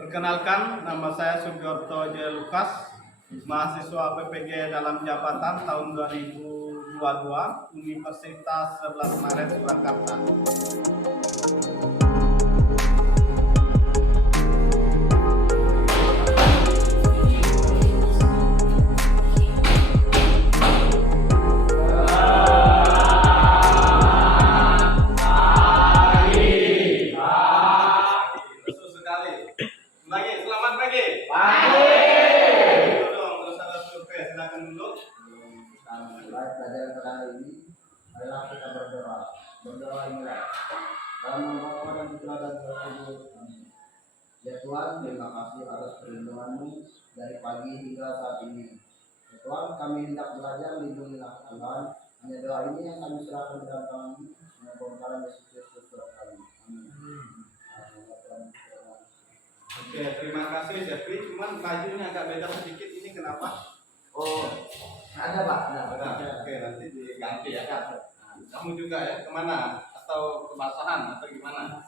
Perkenalkan, nama saya Sugiarto J. Lukas, mahasiswa PPG dalam jabatan tahun 2022, Universitas 11 Maret Surakarta. Selamat pagi. Dong, saudara survei, silakan duduk. Pelajaran kali ini adalah kita berdoa. Berdoa inilah dalam nama Bapa dan Putra dan Roh Kudus. Amin. Ya Tuhan, terima kasih atas perlindungan-Mu dari pagi hingga saat ini. Ya Tuhan, kami hendak belajar, lindungilah Tuhan. Hanya doa ini yang kami serahkan dalam tangan-Mu. Dalam Yesus Kristus Tuhan kami. Amin. Oke, terima kasih Jeffrey. Cuman bajunya agak beda sedikit, ini kenapa? Oh, ada Pak. Ada. Oke, nanti diganti ya. Nah, kamu juga ya, kemana? Atau kebasahan atau gimana?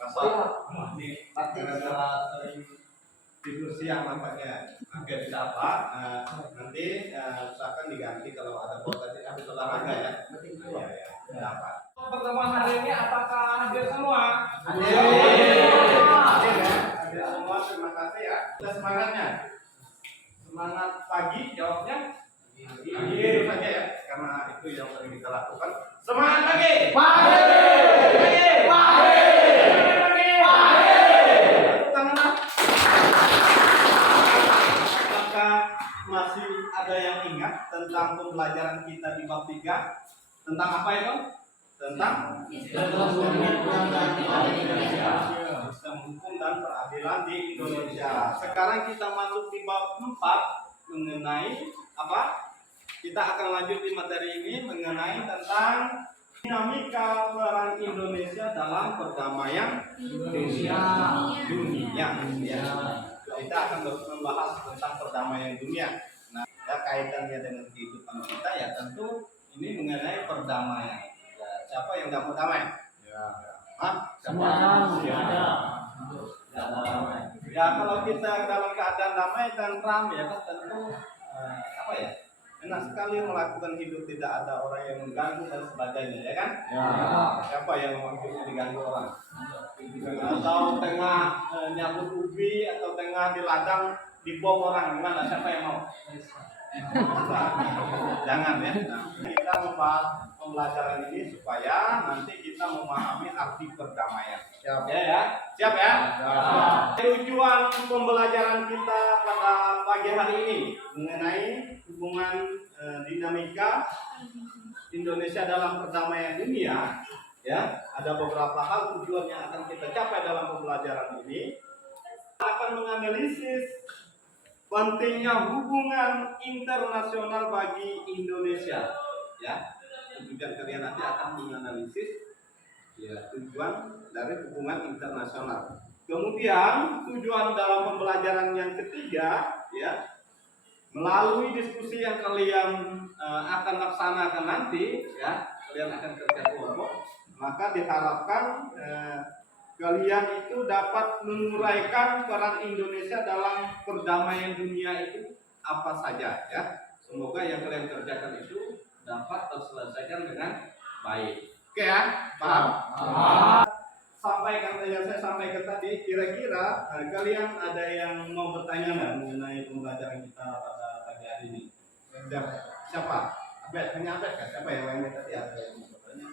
Basah. Ini gara-gara sering tidur siang nampaknya. Oke, tidak apa. Nanti usahakan diganti kalau ada tadi habis olahraga ya. Iya, ya. Tidak apa. Pertemuan hari ini apakah hadir semua? Hadir ya. Hadir semua, terima kasih ya. Kita semangatnya. Semangat pagi jawabnya. Itu saja ya, karena itu yang sering kita lakukan. Semangat pagi. Pagi. Apakah masih ada yang ingat tentang pembelajaran kita di bab 3? Tentang apa itu? Tentang sistem hukum dan peradilan di Indonesia. Sekarang kita masuk di bab 4 mengenai apa? Kita akan lanjut di materi ini mengenai tentang dinamika peran Indonesia dalam perdamaian dunia. Ya. Kita akan membahas tentang perdamaian dunia. Nah, ya, kaitannya dengan kehidupan kita ya tentu ini mengenai perdamaian. Ya, siapa yang nggak mau damai? Ya, kalau kita dalam keadaan damai dan tentram ya kan tentu apa ya? Enak sekali melakukan hidup, tidak ada orang yang mengganggu dan sebagainya, ya kan? Ya. Siapa yang maksudnya diganggu orang? Atau tengah nyabut ubi atau tengah di ladang dibom orang, gimana? Siapa yang mau? Jangan ya. Nah, kita membahas pembelajaran ini supaya nanti kita memahami arti perdamaian. Siap ya? Siap ya? Tujuan pembelajaran kita pada pagi hari ini mengenai hubungan dinamika Indonesia dalam perdamaian dunia. Ya, ada beberapa hal tujuan yang akan kita capai dalam pembelajaran ini. Akan menganalisis pentingnya hubungan internasional bagi Indonesia. Ya, tujuan kalian nanti akan menganalisis ya tujuan dari hubungan internasional. Kemudian tujuan dalam pembelajaran yang ketiga, ya, melalui diskusi yang kalian akan laksanakan nanti, ya, kalian akan kerja kelompok, maka diharapkan kalian itu dapat menguraikan peran Indonesia dalam perdamaian dunia itu apa saja, ya. Semoga yang kalian kerjakan itu dapat terselesaikan dengan baik. Oke ya, paham? Sampaikan yang saya sampaikan tadi, kira-kira kalian ada yang mau bertanya nggak mengenai pembelajaran kita pada pagi hari ini? Siapa? Abed, hanya Abed kan? Siapa yang lainnya tadi ada yang mau bertanya?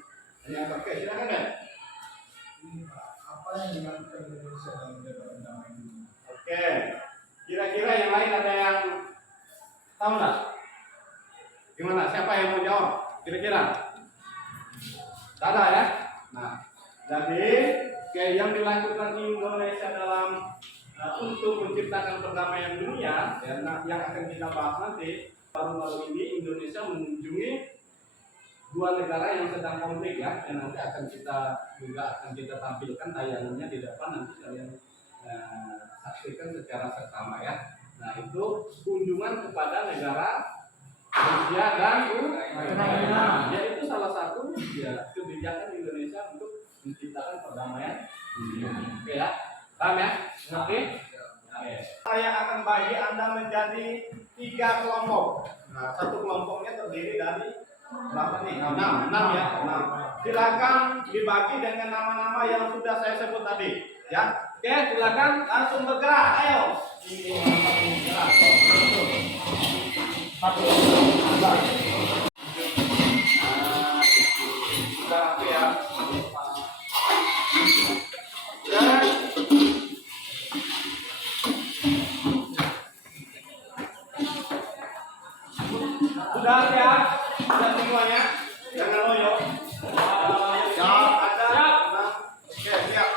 Hanya Abed, oke, silakan ya. Apa yang dilakukan Indonesia dalam menjaga perdamaian dunia? Oke, kira-kira yang lain ada yang tahu nggak? Gimana? Siapa yang mau jawab? Kira-kira? Tak ada ya? Nah, jadi yang dilakukan Indonesia dalam untuk menciptakan perdamaian dunia, ya, yang akan kita bahas nanti. Baru-baru ini Indonesia mengunjungi dua negara yang sedang konflik, ya, dan nanti akan kita tampilkan tayangannya di depan, nanti kalian saksikan secara seksama ya. Nah, itu kunjungan kepada negara Rusia dan Ukraina. Ya, itu salah satu ya kebijakan Indonesia untuk menciptakan perdamaian dunia. Oke ya, paham ya? Oke. Saya akan bagi Anda menjadi 3 kelompok. Nah, satu kelompoknya terdiri dari berapa nih? 6 ya. 6. Silakan dibagi dengan nama-nama yang sudah saya sebut tadi. Ya, oke, silakan langsung bergerak. Ayo. Ini bergerak. Satu. Sudah rapi ya. Sudah ya, sudah semuanya, jangan loyo. Siap, ada. Oke, siap.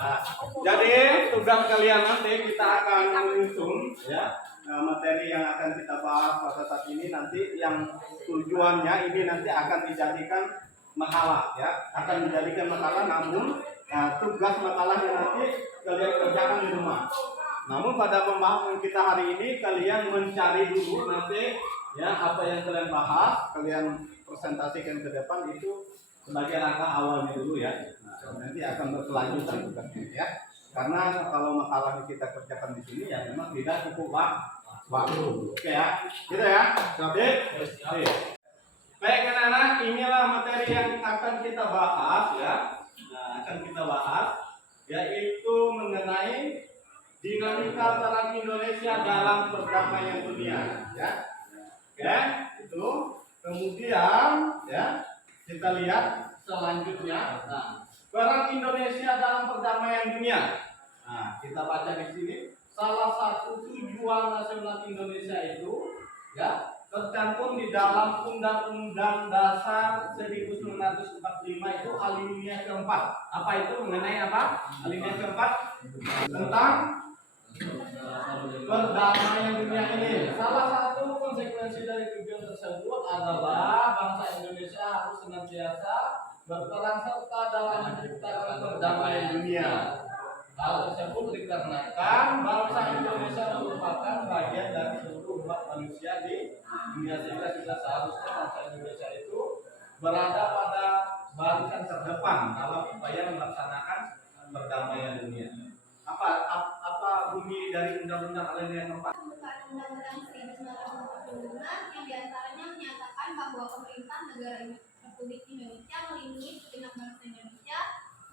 Nah, jadi tugas kalian nanti kita akan menyusun ya materi yang akan kita bahas pada saat ini, nanti yang tujuannya ini nanti akan dijadikan makalah ya, akan dijadikan makalah, namun tugas makalahnya nanti kalian kerjakan di rumah. Namun pada pembahasan kita hari ini kalian mencari dulu nanti ya apa yang kalian bahas, kalian presentasikan ke depan itu sebagai langkah awalnya dulu ya. Nah, nanti akan berkelanjutan tugasnya ya. Karena kalau makalah kita kerjakan di sini ya memang tidak cukup waktu. Oke ya, gitu ya. Oke. Baik anak-anak, inilah materi yang akan kita bahas ya. Nah, akan kita bahas yaitu mengenai dinamika peran Indonesia dalam perdamaian dunia ya. Oke, itu. Kemudian ya, kita lihat selanjutnya. Nah, peran Indonesia dalam perdamaian dunia. Nah, kita baca di sini. Salah satu tujuan nasional Indonesia itu ya tercantum di dalam Undang-Undang Dasar 1945 itu alinea keempat. Apa itu mengenai apa? Alinea keempat tentang perdamaian dunia ini. Salah satu konsekuensi dari tujuan tersebut adalah bangsa Indonesia harus senantiasa berperan serta dalam menciptakan perdamaian dunia. Hal tersebut dikarenakan bangsa Indonesia merupakan bagian dari seluruh umat manusia di dunia, sehingga kita seharusnya bangsa Indonesia itu berada pada barisan terdepan dalam upaya melaksanakan perdamaian dunia. Apa bunyi dari Undang-Undang Alinea keempat? Undang-Undang 1945 yang diantaranya menyatakan bahwa pemerintah negara Republik Indonesia melindungi segenap bangsa Indonesia,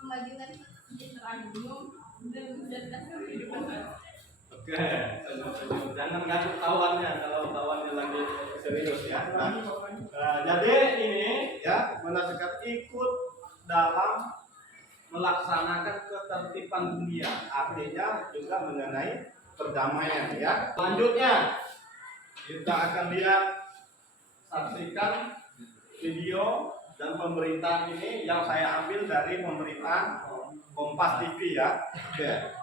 memajukan kesejahteraan umum dan kehidupan. Oke, senyum-senyum. Jangan ngadu tawannya kalau tawannya lagi serius ya. Nah, jadi ini ya benar-benar ikut dalam melaksanakan ketertiban dunia, artinya juga mengenai perdamaian ya. Selanjutnya kita akan lihat, saksikan video dan pemberitaan ini yang saya ambil dari pemberitaan Kompas TV ya. Oke.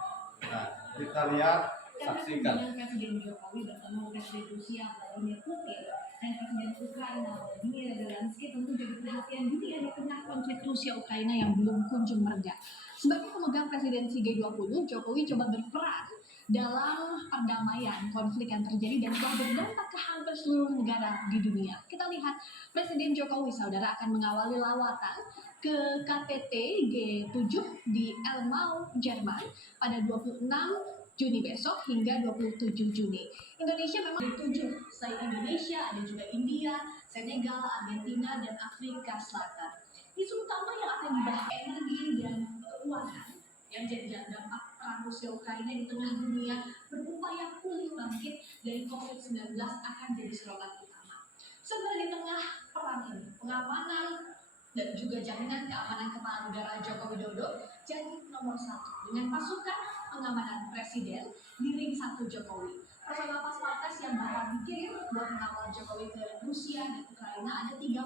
Nah, kita lihat, saksikan. Presiden Jokowi bertemu Presiden Rusia Vladimir Putin dan Presiden Ukraina Volodymyr Zelensky tentu jadi perhatian dunia di tengah konflik Rusia Ukraina yang belum kunjung mereda. Sebagai pemegang presidensi G20, Jokowi coba berperan dalam perdamaian konflik yang terjadi dan telah berdampak ke hampir seluruh negara di dunia. Kita lihat Presiden Jokowi saudara akan mengawali lawatan ke KTT G7 di Elmau, Jerman pada 26 Juni besok hingga 27 Juni. Indonesia memang dituju. Selain Indonesia, ada juga India, Senegal, Argentina, dan Afrika Selatan. Isu utama yang akan dibahas energi dan keuangan yang jadi dampak perang Rusia Ukraina di tengah dunia berupaya pulih bangkit dari COVID-19 akan jadi sorotan utama. Sebenarnya di tengah perang ini, pengamanan dan juga jaminan keamanan Kepala Negara Joko Widodo jadi nomor 1 dengan pasukan pengamanan Presiden di ring 1 Jokowi. Personal pas pampres yang bakal dikirim buat mengawal Jokowi ke Rusia dan Ukraina ada 39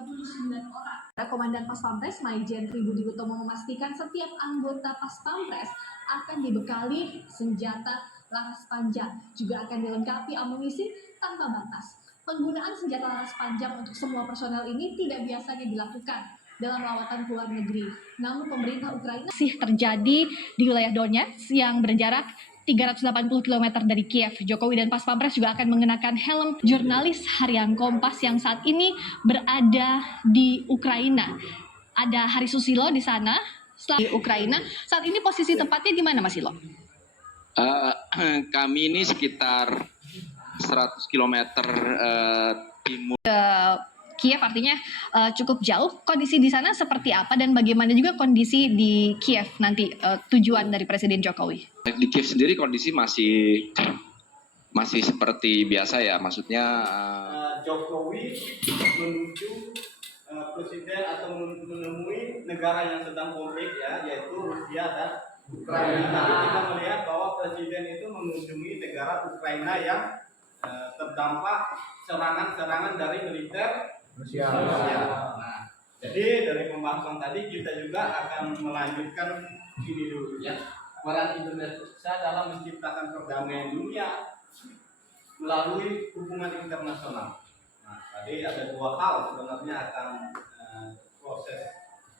orang. Komandan Pas Pampres Maijen Tribudi Utomo memastikan setiap anggota Pas Pampres akan dibekali senjata laras panjang, juga akan dilengkapi amunisi tanpa batas. Penggunaan senjata laras panjang untuk semua personel ini tidak biasanya dilakukan dalam lawatan ke luar negeri. Namun pemerintah Ukraina masih terjadi di wilayah Donetsk yang berjarak 380 km dari Kiev. Jokowi dan Pas Pampres juga akan mengenakan helm jurnalis harian Kompas yang saat ini berada di Ukraina. Ada Hari Susilo di sana, di Ukraina. Saat ini posisi tempatnya di mana, Mas Silo? Kami ini sekitar 100 km timur. Kiev artinya cukup jauh. Kondisi di sana seperti apa dan bagaimana juga kondisi di Kiev nanti tujuan dari Presiden Jokowi? Di Kiev sendiri kondisi masih seperti biasa ya, maksudnya Jokowi menuju presiden atau menemui negara yang sedang konflik ya, yaitu Rusia dan Ukraina. Tapi kita melihat bahwa presiden itu mengunjungi negara Ukraina yang terdampak serangan-serangan dari militer Rusia. Nah, jadi dari pembahasan tadi kita juga akan melanjutkan ini dulu ya, peran Indonesia dalam menciptakan perdamaian dunia melalui hubungan internasional. Nah, tadi ada dua hal sebenarnya akan proses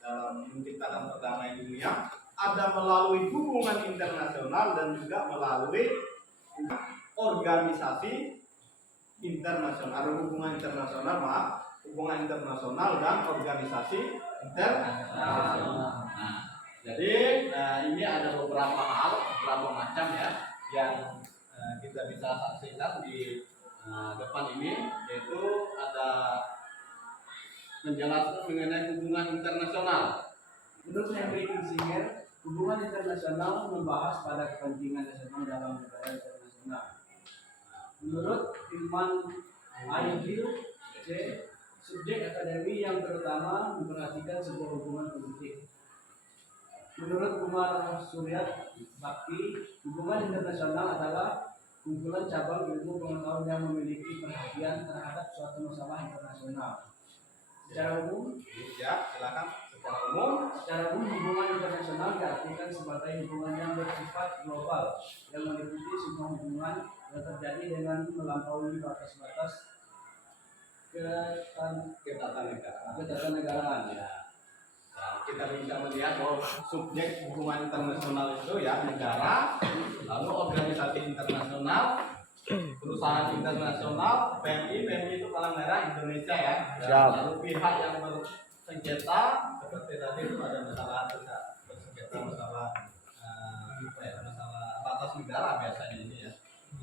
dalam menciptakan perdamaian dunia, ada melalui hubungan internasional dan juga melalui organisasi internasional, ada hubungan internasional, hubungan internasional dan organisasi internasional. Nah, jadi ini ada beberapa hal, beberapa macam ya yang kita bisa saksikan di depan ini, yaitu ada menjelaskan mengenai hubungan internasional. Menurut Henry Kissinger, hubungan internasional membahas pada kepentingan nasional dalam negara internasional. Menurut Ilman Aidil C, subjek akademi yang terutama memperhatikan sebuah hubungan politik. Menurut Umar Suryat Bakti, hubungan internasional adalah kumpulan cabang ilmu pengetahuan yang memiliki perhatian terhadap suatu masalah internasional. Secara umum, Ya, silakan. Secara umum hubungan internasional diartikan sebagai hubungan yang bersifat global yang meliputi semua hubungan yang terjadi dengan melampaui batas-batas ketatanegaraan. Ya. Kita bisa melihat bahwa subjek hubungan internasional itu ya negara, lalu organisasi internasional, perusahaan internasional, PMI itu Palang Merah Indonesia ya. Lalu pihak yang bersengketa seperti tadi itu ada masalah bersengketa masalah masalah batas negara biasanya ini ya.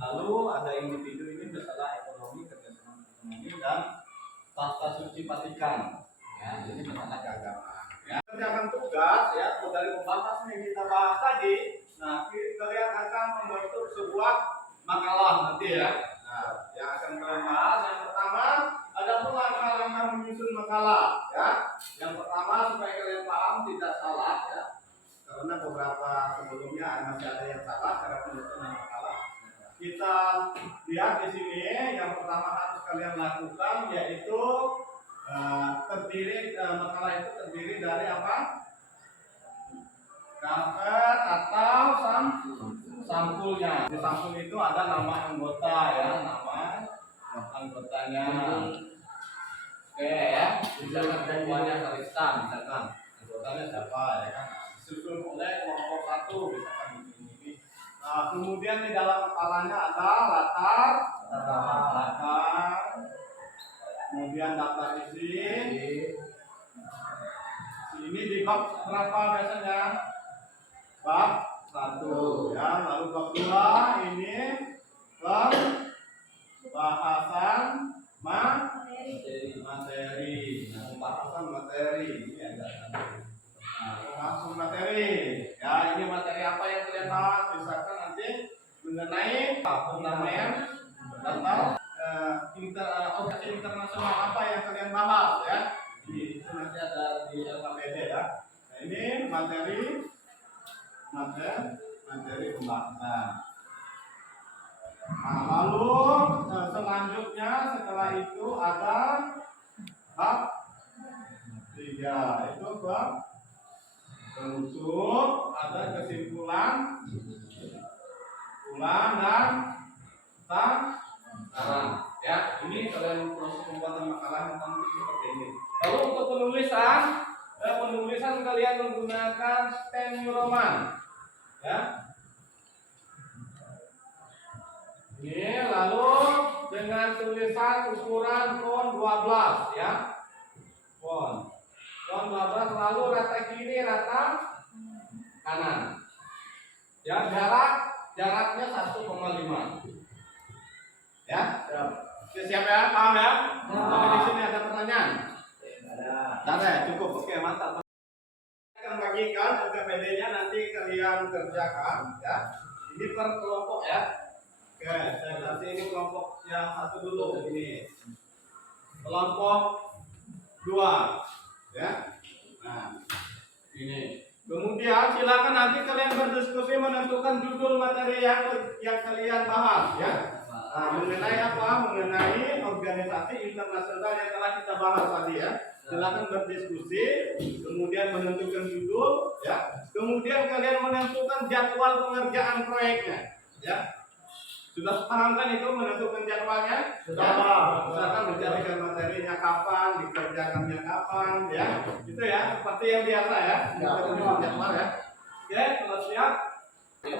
Lalu ada individu ini masalah ekonomi, kerjasama ekonomi dan tata suci Vatikan. Ya, jadi masalah keagamaan. Ya, kerjakan tugas ya, dari pembahasan yang kita bahas tadi. Nah, kalian akan membentuk sebuah makalah nanti ya. Nah, yang akan kalian bahas yang pertama ada langkah-langkah menyusun makalah ya. Yang pertama supaya kalian paham tidak salah ya. Karena beberapa sebelumnya masih ada yang salah cara penyusunan makalah. Kita lihat di sini yang pertama harus kalian lakukan yaitu makalah itu terdiri dari apa? Cover atau sampulnya. Di sampul itu ada nama anggota ya, nama anggotanya. Oke ya, misalkan ketuanya Karista, misalkan anggotanya siapa ya kan? Disusun oleh kelompok satu, misalkan ini. Nah, kemudian di dalam kepalanya ada latar, kemudian daftar isi. Ini di bab berapa biasanya? Bab 1 ya, lalu bab 2 ini pembahasan materi. Nah, pembahasan materi ini ada. Nah, pembahasan materi. Ya, ini materi apa yang kalian bahas? Misalkan nanti mengenai perdamaian atau organisasi internasional apa yang kalian bahas ya. Itu nanti ada di LKPD ya. Nah, ini materi pembahasan. Nah, lalu selanjutnya setelah itu ada bab 3, itu bab penutup, ada kesimpulan, dan saran. Ya, ini kalian proses pembuatan makalah nanti seperti ini. Lalu untuk penulisan kalian menggunakan pen New Roman. Ya. Ini lalu dengan tulisan ukuran font 12 ya. Font 12 lalu rata kiri rata kanan. Ya, jaraknya 1,5. Ya, siap ya, paham ya? Tapi di sini ada pertanyaan. Ada ya, cukup. Oke, mantap. Akan bagikan LKPD-nya nanti kalian kerjakan ya. Ini per kelompok ya. Oke, saya kasih ini kelompok yang satu dulu ini. Kelompok 2 ya. Nah, ini. Kemudian silakan nanti kalian berdiskusi menentukan judul materi yang kalian bahas ya. Nah, mengenai apa? Mengenai organisasi internasional yang telah kita bahas tadi ya. Silakan berdiskusi, kemudian menentukan judul ya. Kemudian kalian menentukan jadwal pengerjaan proyeknya ya. Sudah paham kan itu menentukan jadwalnya? Sudah. Misalkan mencarikan materinya kapan, dikerjakannya kapan, ya. Itu ya, seperti yang biasa ya. Kita menentukan jadwal ya. Oke, kalau siap. Jadi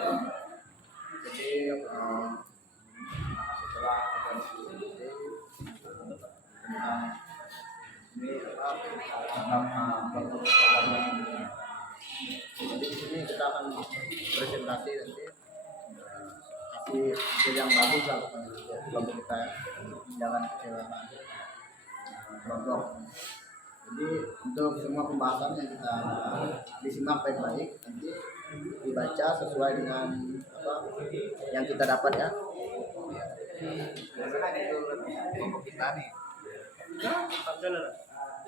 setelah kita diskusi tentang ini jadi di sini kita akan presentasi nanti kasih hasil yang bagus lah kelompok kita ya. Jangan kecewa kelompok. Jadi untuk semua pembahasan yang kita disimak baik-baik nanti dibaca sesuai dengan apa yang kita dapat ya. Biasanya itu kelompok kita nih.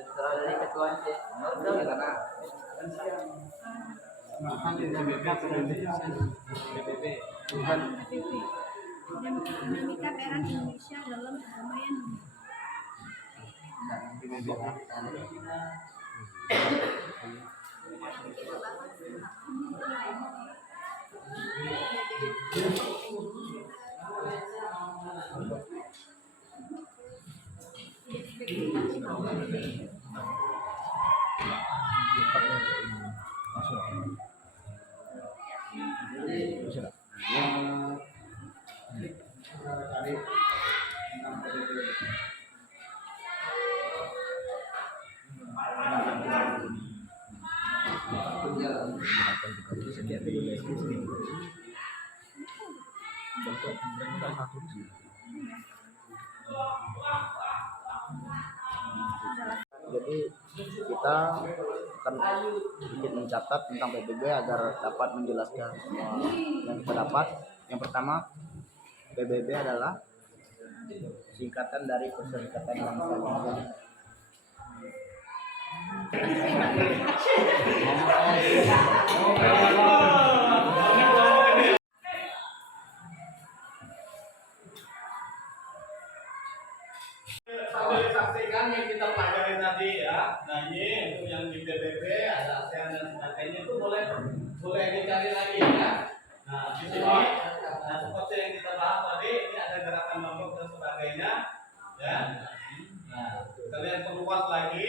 Setelah dari ketua sih, karena Dinamika peran Indonesia dalam perdamaian jadi kita akan sedikit mencatat tentang PBB agar dapat menjelaskan semua yang kita dapat. Yang pertama, PBB adalah singkatan dari Perserikatan Bangsa Indonesia. Sambil disaksikan yang kita pelajari tadi ya. Nah ini untuk yang di PBB ada ASEAN dan sebagainya itu boleh dicari lagi ya. Nah di sini seperti yang kita bahas tadi ini ada gerakan lombok dan sebagainya ya. Nah kalian perluas lagi,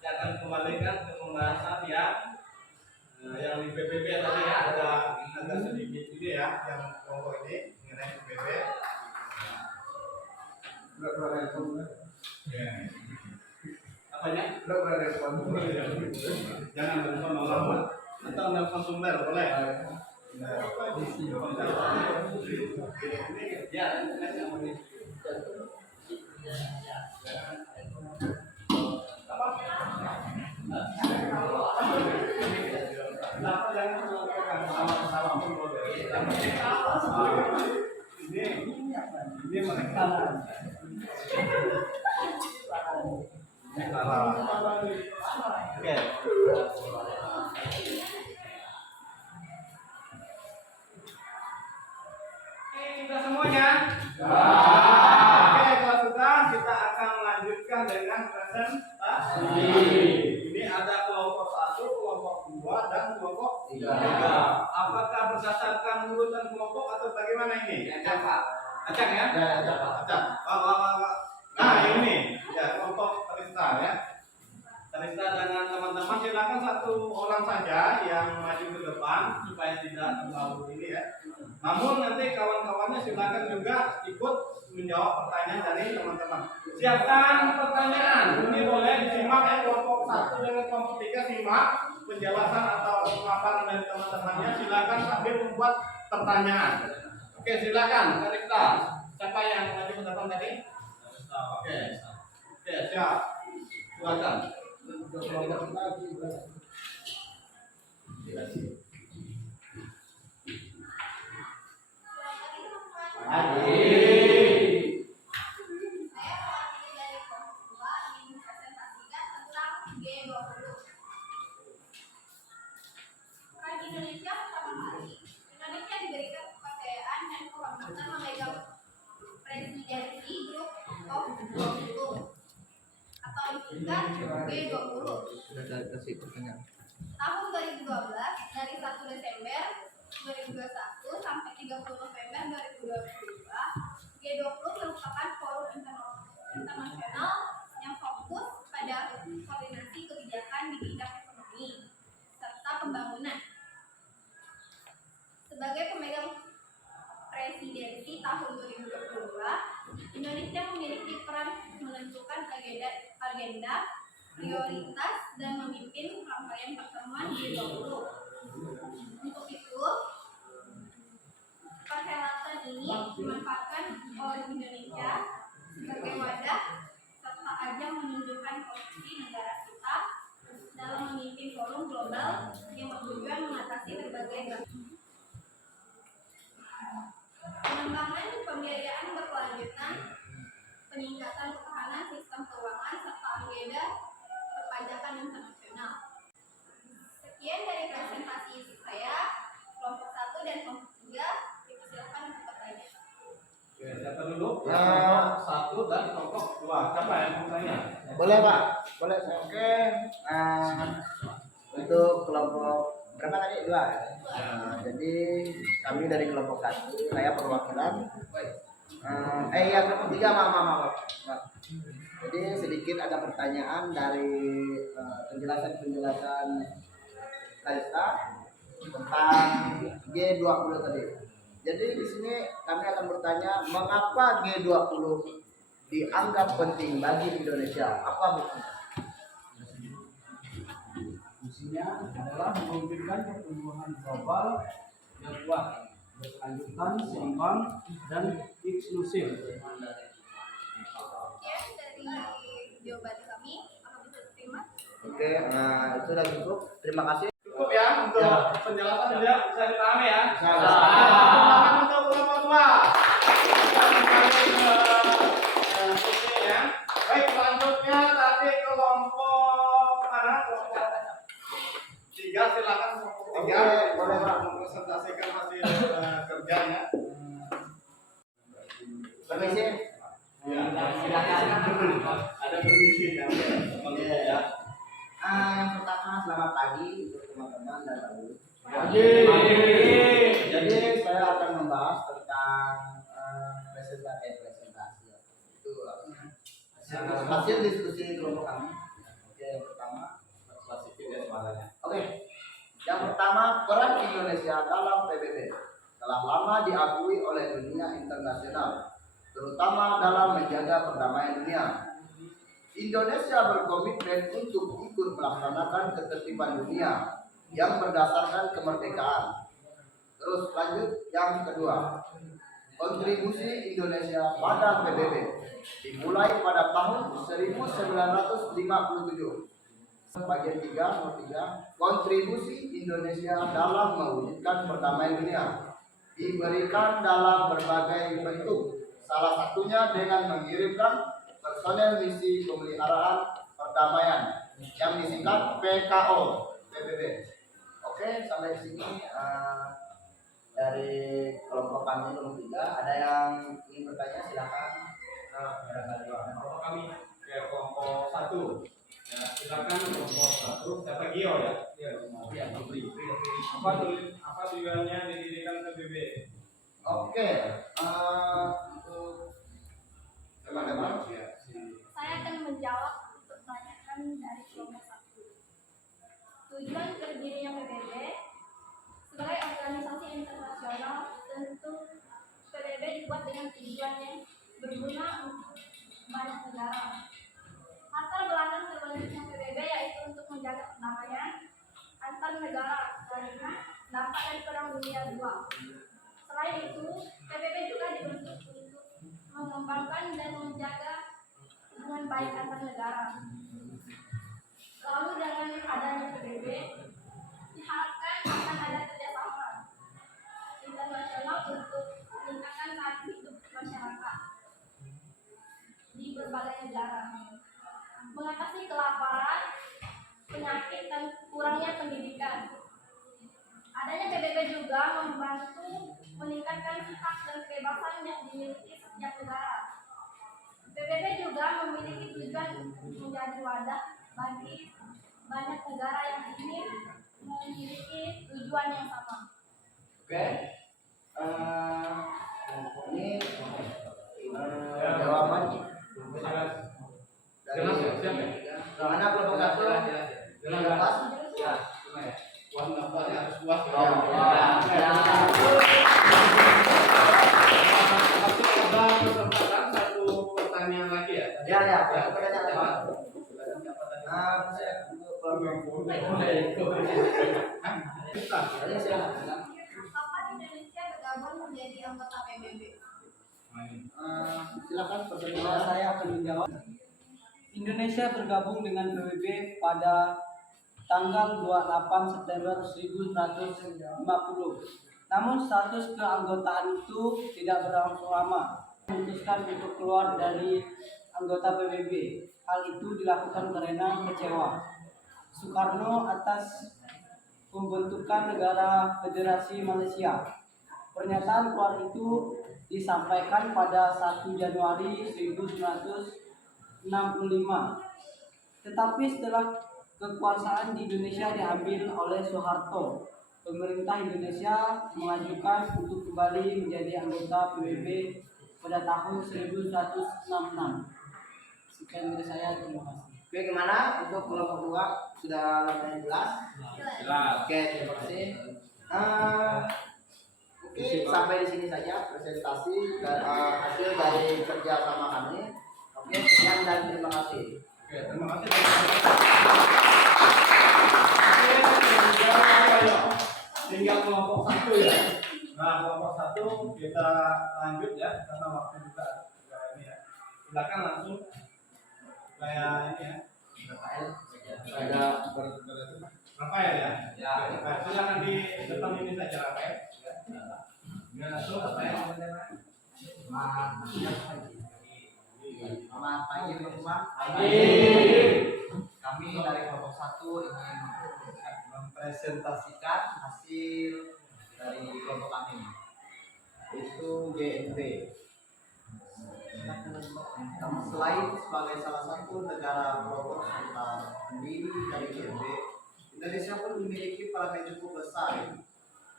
saya akan kembalikan ke pembahasan yang di PBB tadi ya, ada sedikit ini ya yang kelompok ini mengenai PBB. Apanya? Jangan lupa nolak atau nelfon sumber boleh. Ya, ini mereka. Oke. Sudah semuanya? Oke, kalau sudah kita akan lanjutkan dengan presentasi. Ini ada kelompok 1, kelompok 2, dan kelompok 3. Apakah berdasarkan urutan kelompok atau bagaimana ini? Acak ya? Acak. Nah ini ya kelompok Tarista ya. Tarista dengan teman-teman silakan satu orang saja yang maju ke depan supaya tidak terlalu ini ya. Namun nanti kawan-kawannya silakan juga ikut menjawab pertanyaan dari teman-teman. Siapkan pertanyaan. Ini boleh disimak ya kelompok 1 dengan kelompok 3 simak penjelasan atau pemaparan dari teman-temannya. Silakan sambil membuat pertanyaan. Oke, silakan Karifta. Siapa yang maju ke depan tadi? Oke. Oke, siap. Silakan. Saya mewakili dari kelompok 2 ingin presentasikan tentang G20. Peran Indonesia pertama kali, Indonesia diberikan kepercayaan dan kehormatan memegang presidensi Group of 20 atau disingkat G20. Tahun 2012 dari 1 Desember 2021 sampai 30 November 2022, G20 merupakan forum internasional yang fokus pada koordinasi kebijakan di bidang ekonomi serta pembangunan. Sebagai pemegang presidensi tahun 2022, Indonesia memiliki peran menentukan agenda prioritas dan memimpin rangkaian pertemuan G20. Untuk itu, perhelatan ini dimanfaatkan oleh Indonesia sebagai wadah serta ajang menunjukkan posisi negara kita dalam memimpin forum global yang bertujuan mengatasi berbagai pengembangan pembiayaan berkelanjutan, peningkatan ketahanan sistem keuangan serta agenda perpajakan internasional. Sekian dari presentasi saya, kelompok 1 dan kelompok 3. Silakan untuk bertanya. Oke, siapa dulu? Ya. Kelompok 1 dan kelompok 2. Siapa yang mau tanya? Boleh Pak, boleh. Oke. Untuk kelompok berapa tadi? 2. Jadi kami dari kelompok 1, saya perwakilan. Yang kelompok 3, maaf. Jadi sedikit ada pertanyaan dari penjelasan Karifta tentang G20 tadi. Jadi di sini kami akan bertanya, mengapa G20 dianggap penting bagi Indonesia? Apa buktinya? Fungsinya adalah mewujudkan pertumbuhan global yang kuat, berkelanjutan, seimbang, dan inklusif. Sekian dari jawaban kami. Apa bisa diterima? Oke, itu sudah cukup. Terima kasih. Cukup ya untuk penjelasan juga bisa dipahami ya. Bisa. Silakan untuk kelompok 2. Kita kembali ke kursinya. Baik, selanjutnya tadi kelompok mana? Kelompok 3, silakan kelompok 3. Boleh, Pak. Mempresentasikan hasil kerjanya. Permisi. Ya, silakan. Ada permisi ya. Ya. Yang pertama, selamat pagi untuk teman-teman dan Ibu. Jadi saya akan membahas tentang presentasi. Itu hasil diskusi kelompok kami. Oke, yang pertama. Oke, yang pertama, peran Indonesia dalam PBB telah lama diakui oleh dunia internasional, terutama dalam menjaga perdamaian dunia. Indonesia berkomitmen untuk ikut melaksanakan ketertiban dunia yang berdasarkan kemerdekaan. Terus lanjut yang kedua, kontribusi Indonesia pada PBB dimulai pada tahun 1957. Bagian 3, nomor 3, kontribusi Indonesia dalam mewujudkan perdamaian dunia diberikan dalam berbagai bentuk. Salah satunya dengan mengirimkan personel misi pemeliharaan perdamaian yang disingkat PKO PBB. Oke, sampai di sini dari kelompok kami kelompok 3. Ada yang ingin bertanya, silakan. Kelompok kami kelompok 1. Ya, silakan kelompok 1. Siapa Gio ya? Iya, apa tujuannya didirikan PBB? Oke, untuk teman-teman. Saya akan menjawab pertanyaan dari kelompok 1. Tujuan berdirinya PBB sebagai organisasi internasional, tentu PBB dibuat dengan tujuan yang berguna untuk banyak negara. Latar belakang terbentuknya PBB yaitu untuk menjaga perdamaian antar negara karena dampak dari Perang Dunia II. Selain itu, PBB juga dibentuk untuk mengembangkan dan menjaga hubungan baik antar negara. Lalu dengan adanya PBB, diharapkan akan ada kerjasama internasional untuk meningkatkan taraf hidup masyarakat di berbagai negara, mengatasi kelaparan, penyakit, dan kurangnya pendidikan. Adanya PBB juga membantu meningkatkan hak dan kebebasan yang dimiliki setiap negara. PBB juga memiliki tujuan menjadi wadah bagi banyak negara yang ingin memiliki tujuan yang sama. Oke. Ini jawaban mana kelompok satu? Lepas? Ya, cuma ya. Puas nampaknya harus puas. Ada kesempatan satu pertanyaan lagi ya. Ya, pertanyaan apa? Kapan Indonesia bergabung menjadi anggota PBB? Silakan Kalau pertanyaan. saya akan menjawab. Indonesia bergabung dengan PBB pada tanggal 28 September 1950. Namun status keanggotaan itu tidak berlangsung lama. Memutuskan untuk keluar dari anggota PBB. Hal itu dilakukan karena kecewa Soekarno atas pembentukan negara Federasi Malaysia. Pernyataan keluar itu disampaikan pada 1 Januari 1965. Tetapi setelah kekuasaan di Indonesia diambil oleh Soeharto, pemerintah Indonesia mengajukan untuk kembali menjadi anggota PBB pada tahun 1966. Sekian dari saya, terima kasih. Oke, gimana untuk kelompok dua? Sudah lumayan jelas? Jelas. Oke, terima kasih. Oke, sampai di sini saja presentasi dan hasil dari kerja sama kami. Oke, sekian dan terima kasih. Oke, terima kasih. Tinggal kelompok satu ya. Nah, kelompok satu kita lanjut ya, karena waktu juga ini ya. Silakan langsung kayak ini ya. Ada Rafael ya. Ya. Nah, silakan di depan ini saja Rafael. Ya. Langsung Rafael. Selamat pagi teman-teman. Kami dari kelompok satu ingin mempresentasikan hasil dari kelompok kami, itu GNP. Selain sebagai salah satu negara pelopor serta pendiri dari GNP, Indonesia pun memiliki peran yang cukup besar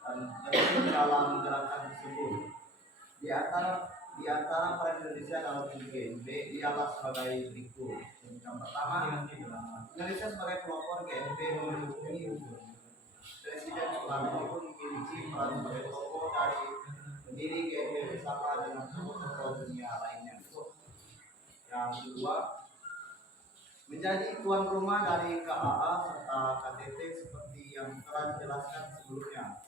dan penting dalam gerakan tersebut. Di antara peran Indonesia dalam GNP ialah sebagai berikut. Yang pertama, Indonesia sebagai pelopor GNP memiliki Presiden Soekarno pun memiliki peran sebagai pelopor dari pendiri GNP bersama dengan tokoh-tokoh dunia lainnya. Yang kedua, menjadi tuan rumah dari KAA serta KTT seperti yang telah dijelaskan sebelumnya,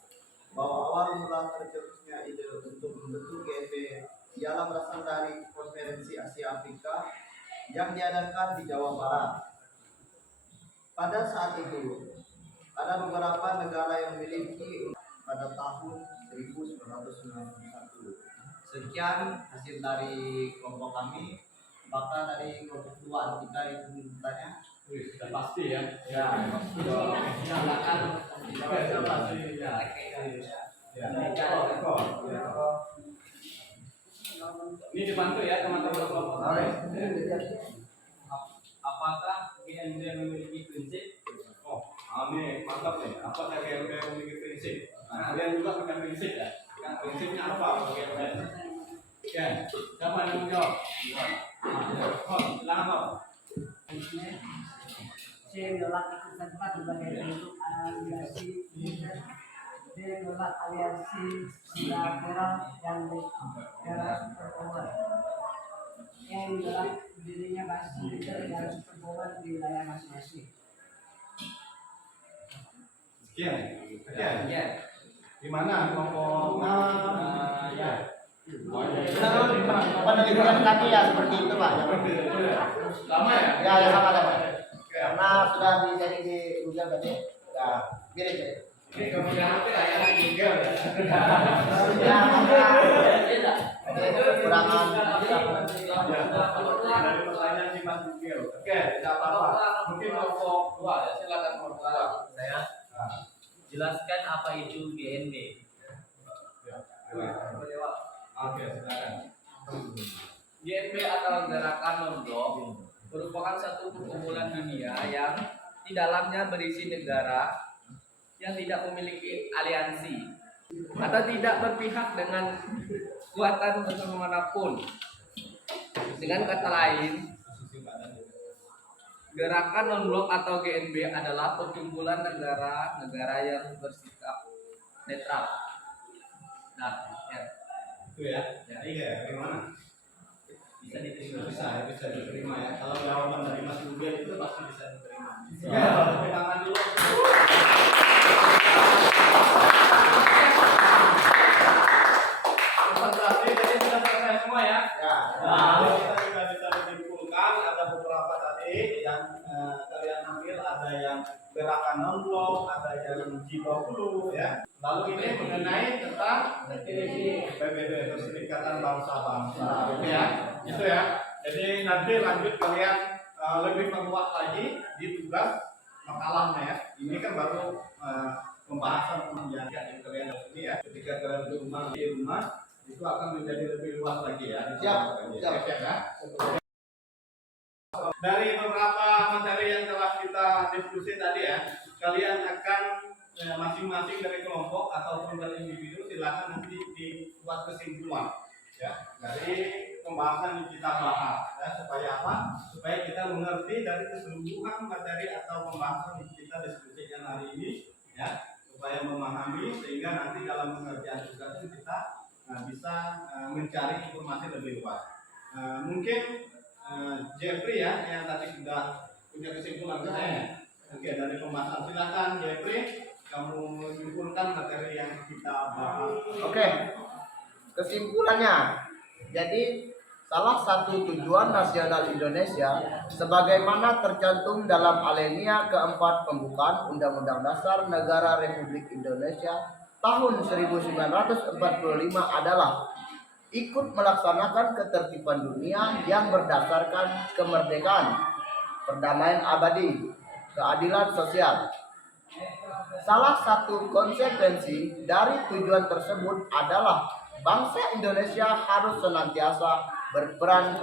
bahwa awal mula tercetusnya ide untuk membentuk GNP ialah berasal dari konferensi Asia Afrika yang diadakan di Jawa Barat. Pada saat itu, ada beberapa negara yang memiliki pada tahun 1991. Sekian hasil dari kelompok kami. Apakah dari kelompok dua kita itu bertanya? Sudah pasti ya. Ya, silakan. Sudah pasti ya. Ini dibantu ya teman-teman kelompok. Apakah GNP memiliki prinsip? Oh, amin, mantap nih. Apakah GNP memiliki prinsip? Nah, kalian juga punya prinsip ya. Kan prinsipnya apa GNP? Oke, siapa yang menjawab? Oh, silakan Pak. C menolak ikut serta berbagai bentuk aliansi D menolak aliansi bilateral dan negara superpower. E menolak berdirinya basis militer dan superpower di wilayah masing-masing. Sekian. Di mana kelompok penelitian kami ya seperti itu Pak. Sama ya? Ya, ya sama. Karena sudah jadi di Google tadi. Ya, mirip. Ini kemudian nanti layanan Google ya. Ya, kekurangan. Dari pertanyaan si Mas Google. Oke, tidak apa-apa. Mungkin kelompok 2 ya, silakan kelompok 2. Saya jelaskan apa itu GNB. Oke, silakan. GNB atau Gerakan Non-Blok merupakan satu perkumpulan dunia yang di dalamnya berisi negara yang tidak memiliki aliansi atau tidak berpihak dengan kekuatan bersama manapun. Dengan kata lain, Gerakan Non-Blok atau GNB adalah perkumpulan negara-negara yang bersikap netral. Nah, ya. Itu ya. Iya, gimana? Bisa diterima. Bisa diterima ya. Kalau jawaban dari Mas Google itu pasti bisa diterima. Ya, tepuk tangan dulu. Presentasi tadi sudah selesai semua ya. Ya. Nah, kita juga bisa disimpulkan ada beberapa tadi yang kalian ambil, ada yang gerakan non-blok, ada yang G20 ya. Lalu ini mengenai tentang PBB, Perserikatan Bangsa-Bangsa, gitu ya. Itu ya. Jadi nanti lanjut kalian lebih perluas lagi di tugas makalahnya ya. Ini kan baru pembahasan yang kalian di sini ya. Ketika kalian di rumah itu akan menjadi lebih luas lagi ya. Siap. Ya. Dari beberapa materi yang telah kita diskusi tadi ya, kalian akan masing-masing dari kelompok ataupun dari individu silakan nanti dibuat kesimpulan ya dari pembahasan yang kita bahas ya, supaya apa? Supaya kita mengerti dari keseluruhan materi atau pembahasan yang kita diskusikan hari ini ya, supaya memahami sehingga nanti dalam pengerjaan tugas kita bisa mencari informasi lebih luas. Mungkin Jeffrey ya yang tadi sudah punya kesimpulan katanya. Oke, dari pembahasan silakan Jeffrey, kamu menyimpulkan materi yang kita bahas. Oke. Kesimpulannya, jadi salah satu tujuan nasional Indonesia sebagaimana tercantum dalam alinea keempat pembukaan Undang-Undang Dasar Negara Republik Indonesia tahun 1945 adalah ikut melaksanakan ketertiban dunia yang berdasarkan kemerdekaan, perdamaian abadi, keadilan sosial. Salah satu konsekuensi dari tujuan tersebut adalah bangsa Indonesia harus senantiasa berperan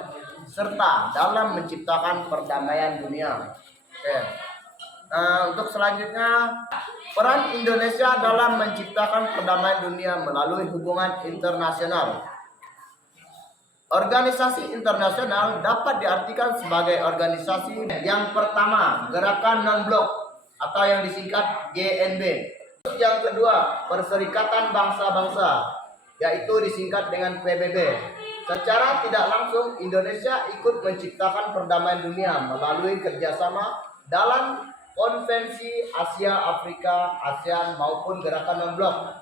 serta dalam menciptakan perdamaian dunia. Oke. Untuk selanjutnya, peran Indonesia dalam menciptakan perdamaian dunia melalui hubungan internasional. Organisasi internasional dapat diartikan sebagai organisasi yang pertama, Gerakan Non-Blok atau yang disingkat GNB. Yang kedua, Perserikatan Bangsa-Bangsa, yaitu disingkat dengan PBB. Secara tidak langsung, Indonesia ikut menciptakan perdamaian dunia melalui kerjasama dalam Konvensi Asia Afrika, ASEAN maupun Gerakan Non-Blok.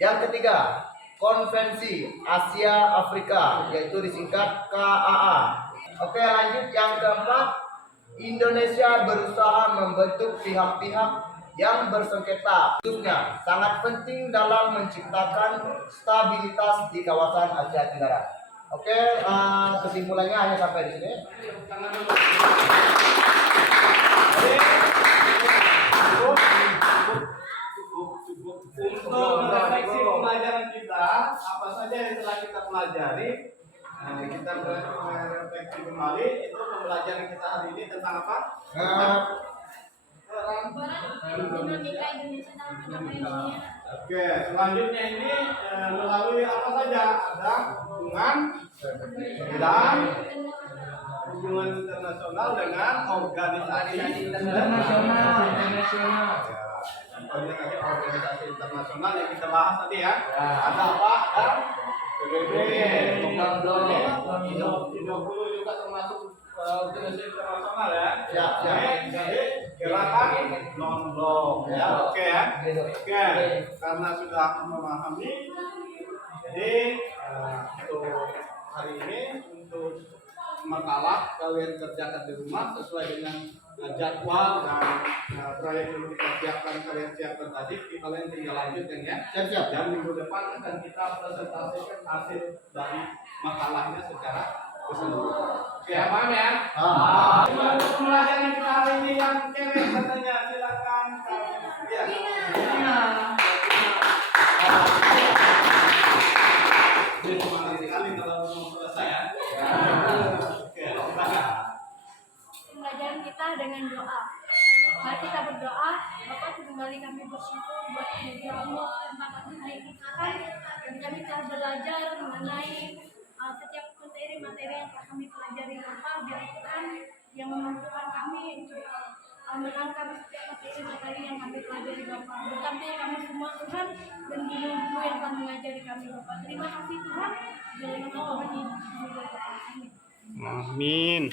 Yang ketiga, Konvensi Asia Afrika, yaitu disingkat KAA. Oke, lanjut yang keempat, Indonesia berusaha membentuk pihak-pihak yang bersengketa, khususnya sangat penting dalam menciptakan stabilitas di kawasan Asia Tenggara. Oke, kesimpulannya hanya sampai di sini. Untuk refleksi pembelajaran kita, apa saja yang telah kita pelajari, kita refleksi kembali. Itu pembelajaran kita hari ini tentang apa? Dinamika Indonesia dalam perdamaian dunia. Oke, selanjutnya ini melalui apa saja? Ada hubungan dan hubungan internasional dengan organisasi internasional. Contohnya tadi organisasi internasional yang kita bahas tadi ya. Ada apa? Ada PBB, G20 juga termasuk organisasi internasional ya. Jadi gerakan non-blok ya. Oke ya. Oke, karena sudah memahami Jadi untuk hari ini untuk makalah kalian kerjakan di rumah sesuai dengan jadwal dan proyek yang kita siapkan tadi. Kalian tinggal lanjutkan ya. Siap-siap. Dan minggu depan akan kita presentasikan hasil dari makalahnya secara keseluruhan. Oke, paham ya? Untuk pembelajaran kita hari ini yang cewek katanya silakan. Ya. Jadi semangat sekali kalau mau selesai ya. Oke, silakan. Pembelajaran kita dengan doa. Mari kita berdoa. Bapak kembali kami bersyukur buat media Allah tempat kami dipisahkan dan kami telah belajar mengenai setiap materi-materi yang telah kami pelajari Bapak. Biar Tuhan yang memampukan kami untuk menangkap setiap materi-materi yang kami pelajari Bapak. Berkati kami semua Tuhan dan guru-guru yang telah mengajari kami Bapak. Terima kasih Tuhan. Dalam nama Tuhan Yesus kami berdoa. Amin. Amin.